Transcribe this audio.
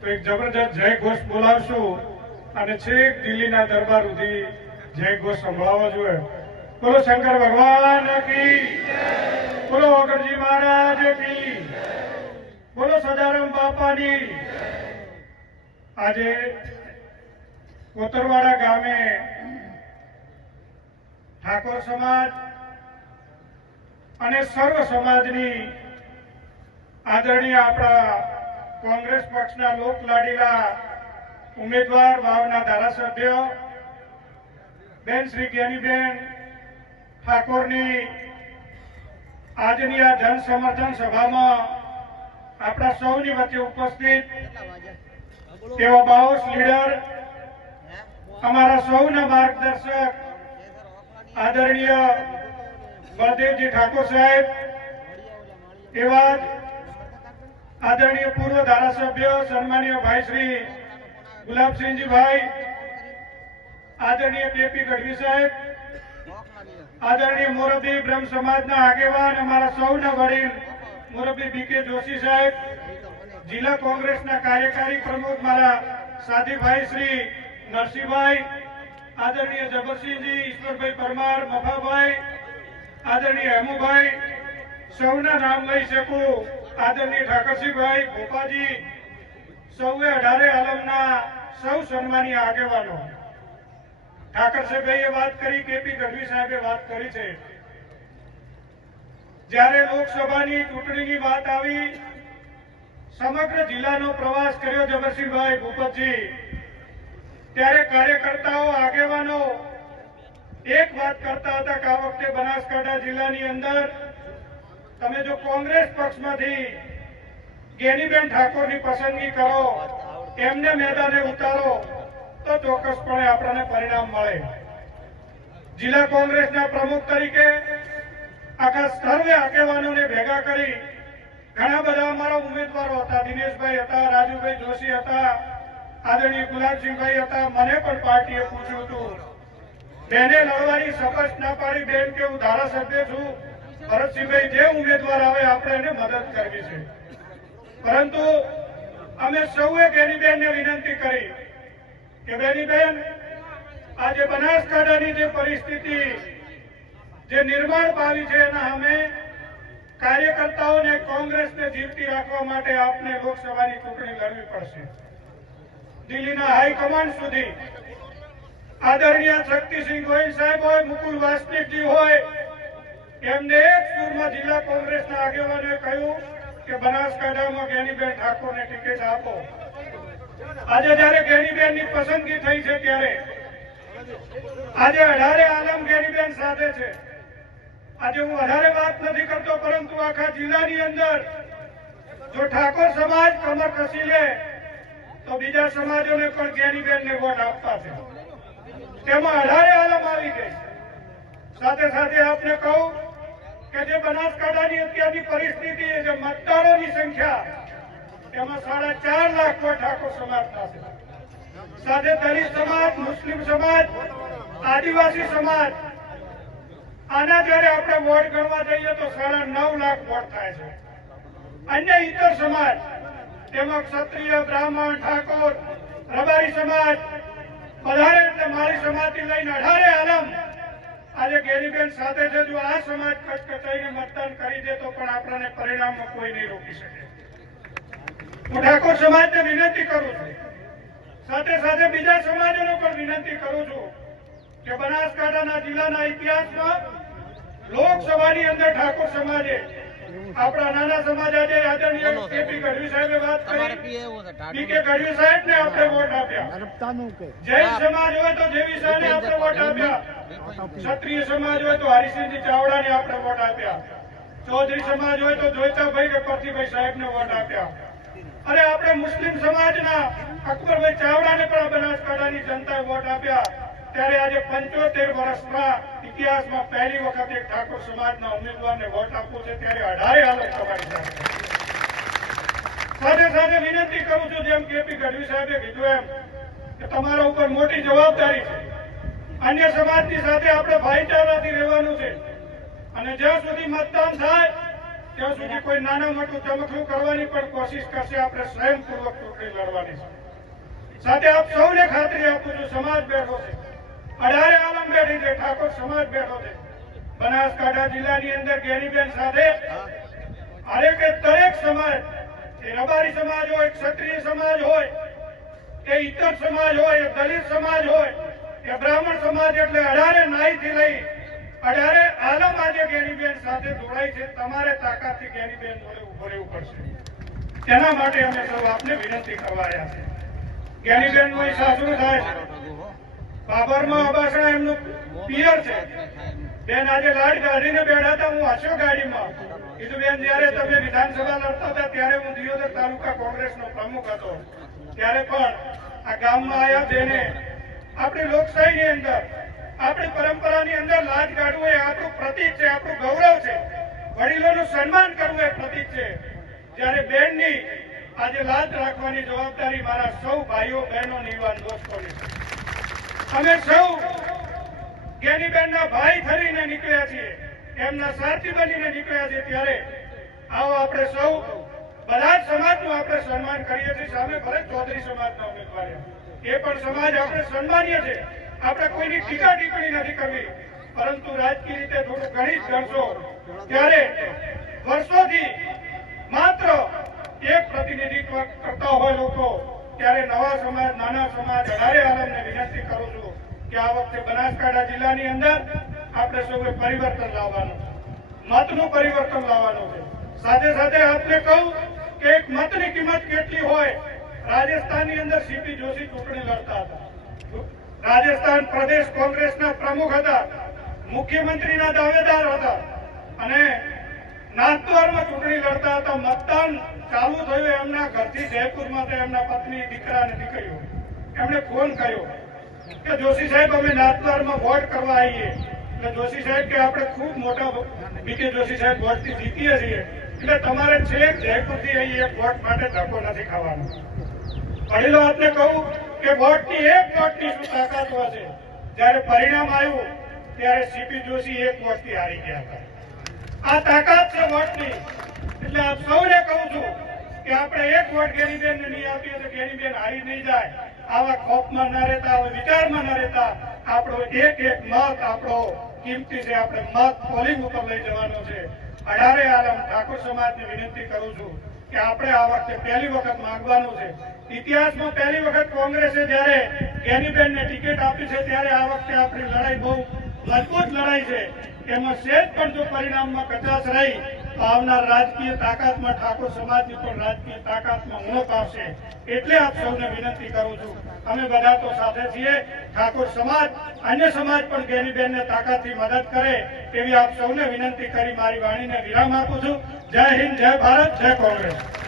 તો એક જબરજસ્ત જય ઘોષ બોલાવશું અને છેક દિલ્હીના દરબાર સુધી જય ઘોષ સંભળાવવા જોઈએ. બોલો શંકર ભગવાન કી બોલો વગરજી મહારાજ કી બોલો સદારામ બાપાની આજે કોતરવાડા ગામે ઠાકોર સમાજ અને સર્વ સમાજની આદરણીય આપણા કોંગ્રેસ પક્ષના લોક લાડીલા ઉમેદવાર, વાવના ધારાસભ્ય, બેન શ્રી જ્ઞાનીબેન ઠાકોરની આજની આ જન સમર્થન સભામાં આપણા સૌની વચ્ચે ઉપસ્થિત એવા બાઓસ લીડર, અમારા સૌના માર્ગદર્શક આદરણીય બળદેવજી ઠાકોર સાહેબ, એવા આદરણીય પૂર્વ ધારાસભ્ય સન્માનીય ભાઈ શ્રી ગુલાબસિંહજીભાઈ આદરણીય કેપી ગઢવી સાહેબ, આદરણીય મોરબી બ્રહ્મ સમાજના આગેવાન અમારા સૌના વડીલ મોરબી બીકે જોશી સાહેબ, જિલ્લા કોંગ્રેસના કાર્યકારી પ્રમુખ મારા સાધીભાઈ શ્રી નરસિંહભાઈ, આદરણીય જબરસિંહજી, ઈશ્વરભાઈ પરમાર, મફાભાઈ, આદરણીય હેમુભાઈ, સૌના નામ લઈ શકું. આદરણીય ઠાકરસિંહભાઈ ભોપાજી સૌએ અઢારે આલમના સૌ સન્માનીય આગેવાનો. ઠાકરસિંહભાઈએ વાત કરી, કેપી ગઢવી સાહેબે વાત કરી છે. જ્યારે લોકસભાની ચૂંટણીની વાત આવી, સમગ્ર જિલ્લાનો પ્રવાસ કર્યો જબરસિંહભાઈ ભૂપતજી. ત્યારે કાર્યકર્તાઓ, આગેવાનો એક વાત કરતા હતા કે આ વખતે બનાસકાંઠા જિલ્લાની અંદર તમે જો કોંગ્રેસ પક્ષમાંથી ગેનીબેન ઠાકોરની પસંદગી કરો, એમને મેદાને ઉતારો, તો ચોક્કસપણે આપણને પરિણામ મળે. જિલ્લા કોંગ્રેસના પ્રમુખ તરીકે આખા સર્વે આગેવાનોને ભેગા કરી ઘણા બધા અમારા ઉમેદવારો હતા. દિનેશભાઈ હતા, રાજુભાઈ જોશી હતા, આદરણીય ગુલાબસિંહભાઈ હતા. મને પણ પાર્ટીએ પૂછ્યું હતું. બેને લડવાની શપથ ના પાડી, બેન કે હું ધારાસભ્ય છું? ભરતસિંહભાઈ જે ઉમેદવાર આવે આપણે એને મદદ કરવી છે. પરંતુ અમે સૌએ બેનીબેનને વિનંતી કરી કે બેનીબેન આજે બનાસકાંઠાની જે પરિસ્થિતિ, જે નિર્માણ પામી છે એના અમે કાર્યકર્તાઓને કોંગ્રેસને જીવતી રાખવા માટે આપને લોકસભાની ચૂંટણી લડવી પડશે. દિલ્હીના હાઈકમાન્ડ સુધી આદરણીય શક્તિસિંહ ગોહિલ સાહેબ હોય, મુકુલ વાસનિકજી હોય એમને એક સુરમાં જિલ્લા કોંગ્રેસના આગેવાનોએ કહ્યું કે બનાસકાંઠામાં જ્ઞાનીબેન ઠાકોરને ટિકિટ આપો. આજે જયારે જ્ઞાનીબેનની પસંદગી થઈ છે ત્યારે આજે અઢારે આલમ જ્ઞાનીબેન સાથે છે. આજે હું વધારે વાત નથી કરતો, પરંતુ આખા જિલ્લાની અંદર જો ઠાકોર સમાજ કમર કસી લે, તો બીજા સમાજોને પણ જ્ઞાનીબેનને વોટ આપતા છે. તેમાં અઢારે આલમ આવી ગઈ. સાથે સાથે આપને કહું કે જે બનાસકાંઠાની અત્યારની પરિસ્થિતિ જે મતદારોની સંખ્યા, તેમાં સાડા ચાર લાખ વોટ ઠાકોર સમાજ છે સાથે દલિત સમાજ, મુસ્લિમ સમાજ, આદિવાસી સમાજ, આના જયારે આપણે વોટ ગણવા જઈએ તો સાડા નવ લાખ વોટ થાય છે. અન્ય ઇતર સમાજ, તેમાં ક્ષત્રિય, બ્રાહ્મણ, ઠાકોર, રબારી સમાજ વધારે મારી સમાજથી લઈને અઢારે આજે ગેરીબેન સાથે છે, જો આ સમાજ કચકચાઈને મતદાન કરી દે તો પણ આપણને પરિણામમાં કોઈ નહીં રોકી શકે. હું ઠાકોર સમાજને વિનંતી કરું છું. સાથે સાથે બીજા સમાજોને પણ વિનંતી કરું છું કે બનાસકાંઠાના જિલ્લાના ઇતિહાસમાં લોકસભાની અંદર ઠાકોર સમાજે આપણા નાના સમાજ આજે આદરણીય કેપી ગઢવી સાહેબે વાત કરી. બીકે ગઢવી સાહેબ ને આપણે વોટ આપ્યા. જૈન સમાજ હોય તો જેવી શાહને આપણે વોટ આપ્યા. ક્ષત્રિય સમાજ હોય તો હરિસિંહજી ચાવડાને આપણે વોટ આપ્યા. ચૌધરી સમાજ હોય તો જોઈતાભાઈ કે પરથીભાઈ સાહેબને વોટ આપ્યા. અને આપણે મુસ્લિમ સમાજના અકબરભાઈ ચાવડાને પણ બનાસકાંઠાની જનતાએ વોટ આપ્યા. ત્યારે આજે પંચોતેર વર્ષમાં ઇતિહાસમાં પહેલી વખત એક ઠાકોર સમાજના ઉમેદવારને વોટ આપવો છે ત્યારે અઢારે સાથે સાથે વિનંતી કરું છું, જેમ કેપી ગઢવી સાહેબે કીધું એમ, કે તમારા ઉપર મોટી જવાબદારી છે. અન્ય સમાજની સાથે આપણે ભાઈચારાથી રહેવાનું છે. અને જ્યાં સુધી મતદાન થાય, ત્યાં સુધી કોઈ નાના મોટું ચમકલું કરવાની પણ કોશિશ કરશે. આપણે સ્વયંપૂર્વક ચૂંટણી લડવાની છે. સાથે આપ સૌને ખાતરી આપું છું, સમાજ બેઠો છે. અઢારે બ્રાહ્મણ સમાજ એટલે અઢારે નાઈથી લઈ, અઢારે આલમ આજે ગેરીબેન સાથે જોડાય છે. તમારે તાકાતથી ગેરીબેન જોડે ઊભો રહેવું પડશે. તેના માટે અમે સૌ આપને વિનંતી કરવા આવ્યા છે ગેરીબેનનું સાસરું થાય બાબરમાં અબાસણા એમનું પિયર આપણી લોકશાહીની અંદર પરંપરાની અંદર લાજ કાઢવું એ આપણું પ્રતીક છે, આપણું ગૌરવ છે. વડીલોનું સન્માન કરવું એ પ્રતીક છે. જ્યારે બેનની આજે લાજ રાખવાની જવાબદારી મારા સૌ ભાઈઓ, બહેનો, નિવાન, દોસ્તોની છે. અમે સૌ જ્ઞાનીબેનના ભાઈ થઈને નીકળ્યા છીએ. એમના સાથી બનીને નીકળ્યા છીએ ત્યારે આવો આપણે સૌ બધા જ સમાજનું આપણે સન્માન કરીએ છીએ. સામે ભલે ચૌધરી સમાજના ઉમેદવાર. એ પણ સમાજ આપણે સન્માનીય છે. આપણે કોઈની ટીકા ટીકણી નથી કરવી. પરંતુ રાજકીય રીતે થોડું ગણિત ગણશો. ત્યારે વર્ષોથી માત્ર એક પ્રતિનિધિત્વ કરતા હોય લોકો. ત્યારે નવા સમાજ, નાના સમાજ, અઢારે આલમને વિનંતી કરું છું કે આ વખતે બનાસકાંઠા જિલ્લાની અંદર આપણે સૌએ પરિવર્તન લાવવાનું મતનું પરિવર્તન લાવવાનું છે. સાથે સાથે આપને કહું કે એક મતની કિંમત કેટલી હોય? રાજસ્થાનની અંદર સીપી જોશી ચૂંટણી લડતા હતા. રાજસ્થાન પ્રદેશ કોંગ્રેસના પ્રમુખ હતા. મુખ્યમંત્રીના દાવેદાર હતા. અને નાથદ્વારમાં ચૂંટણી લડતા હતા. મતદાન ચાલુ થયું. એમના ઘરથી જયપુરમાં તો એમના પત્ની દીકરા અને દીકરીઓ. એમણે ફોન કર્યો. કે જોશી સાહેબ, અમે નાથદ્વારમાં વોટ કરવા આવીએ. એટલે જોશી સાહેબ કે આપણે ખૂબ મોટા બીકે જોશી સાહેબ વોટથી જીતીએ છીએ. એટલે તમારે છેક જયપુરથી અહીં એક વોટ માટે ધક્કો નથી ખાવાનો. પહેલો આપને કહું કે વોટની એક વોટની શું તાકાત હશે જ્યારે પરિણામ આવ્યું, ત્યારે સીપી જોશી એક વોટથી હારી ગયા હતા. આ તાકાત છે વોટની. એટલે આપ સૌને કહું છું કે આપણે એક વોટ ગેરીબેન ને નહીં આપીએ તો ગેરીબેન હારી નહીં જાય. આવા ખોફમાં ના રહેતા, આવા વિચારમાં ના રહેતા, આપણો એક એક મત, આપણો કિંમતી છે આપણે મત પોલિંગ ઉપર લઈ જવાનો છે. અઢારે આલમ ઠાકોર સમાજને વિનંતી કરું છું કે આપણે આ વખતે પહેલી વખત માંગવાનું છે. ઇતિહાસમાં પહેલી વખત કોંગ્રેસે જ્યારે ગેનીબેનને ટિકિટ આપી છે, ત્યારે આ વખતે આપણી લડાઈ બહુ મજબૂત લડાઈ છે. એમાં સેજ પણ જો પરિણામમાં કચાશ રહી આવનાર રાજકીય તાકાતમાં ઠાકોર સમાજની પણ રાજકીય તાકાતમાં ઉણપ આવશે એટલે આપ સૌને વિનંતી કરું છું. અમે બધા તો સાથે છીએ. ઠાકોર સમાજ, અન્ય સમાજ પણ ગેરીબેનને તાકાતથી મદદ કરે એવી આપ સૌને વિનંતી કરી મારી વાણીને વિરામ આપું છું. જય હિન્દ, જય ભારત, જય કોંગ્રેસ.